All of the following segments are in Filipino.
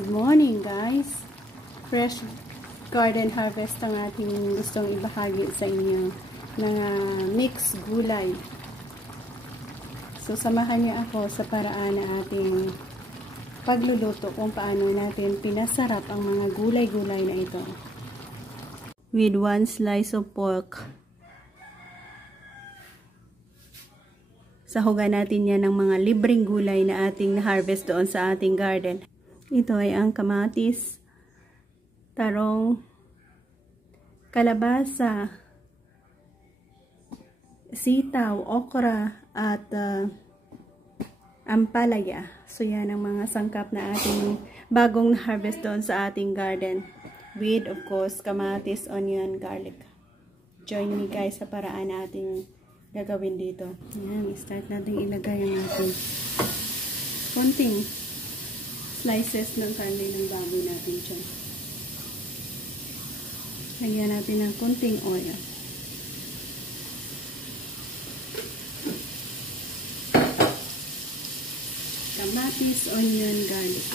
Good morning guys! Fresh garden harvest ang ating gustong ibahagi sa inyo ng mixed gulay. So samahan niyo ako sa paraan na ating pagluluto kung paano natin pinasarap ang mga gulay-gulay na ito. With 1 slice of pork. Sahugan natin yan ng mga libreng gulay na ating na-harvest doon sa ating garden. Ito ay ang kamatis, tarong, kalabasa, sitaw, okra, at ampalaya. So yan ang mga sangkap na ating bagong harvest doon sa ating garden. With of course kamatis, onion, garlic. Join me guys sa paraan na ating gagawin dito. Yan, start natin ilagay ang ating konting slices ng karne ng baboy natin dyan. Lagyan natin ng konting oil. Kamatis, onion, garlic.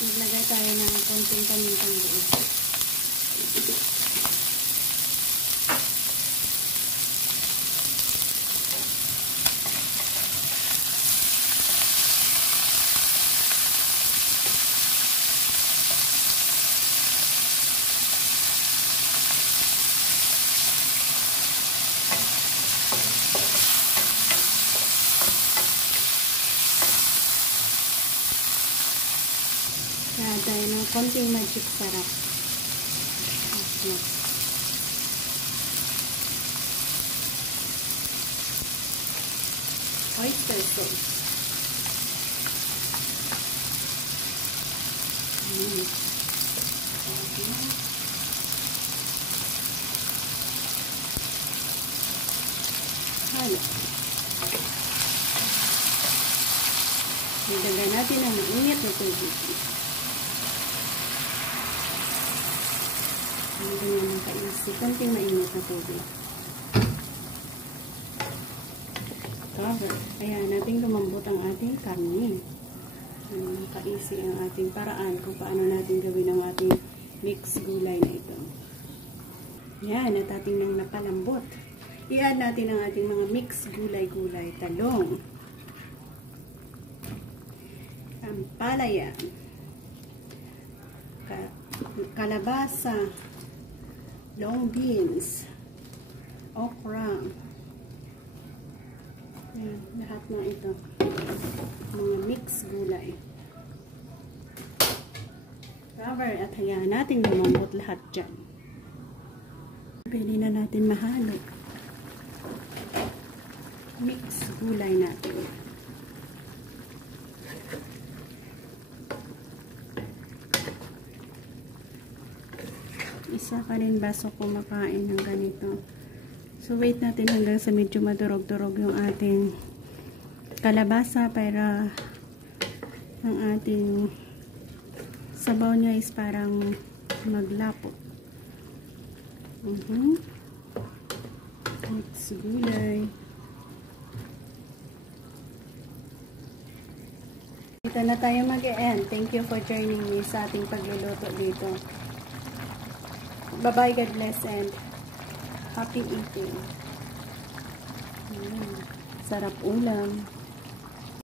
Maglagay tayo ng konting pamintang buo. Tayo ng konting magic sarap. Oyster sauce. Halo. Nilagyan natin ang mainit na tubig. Ganyan ng kaisi. Konting mainit na tubig. Cover. Ayan, natin lumambot ang ating karne. Kaisi ang ating paraan kung paano natin gawin ang ating mixed gulay na ito. Ayan, at ating nang napalambot. I-add natin ang ating mga mixed gulay-gulay. Talong. Ampalaya. Kalabasa. Long beans, okra, ayan, lahat na ito, mga mixed gulay. Cover at hayaan natin lumambot lahat dyan. Pwede na natin mahalo. Mixed gulay natin. Isa ka rin baso kumakain ng ganito. So wait natin hanggang sa medyo madurog-durog yung ating kalabasa para ang ating sabaw niya is parang maglapot. Mixed gulay. Dito na tayo mag-e-end. Thank you for joining me sa ating pagluluto dito. Bye-bye, God bless, and happy eating. Sarap ulam.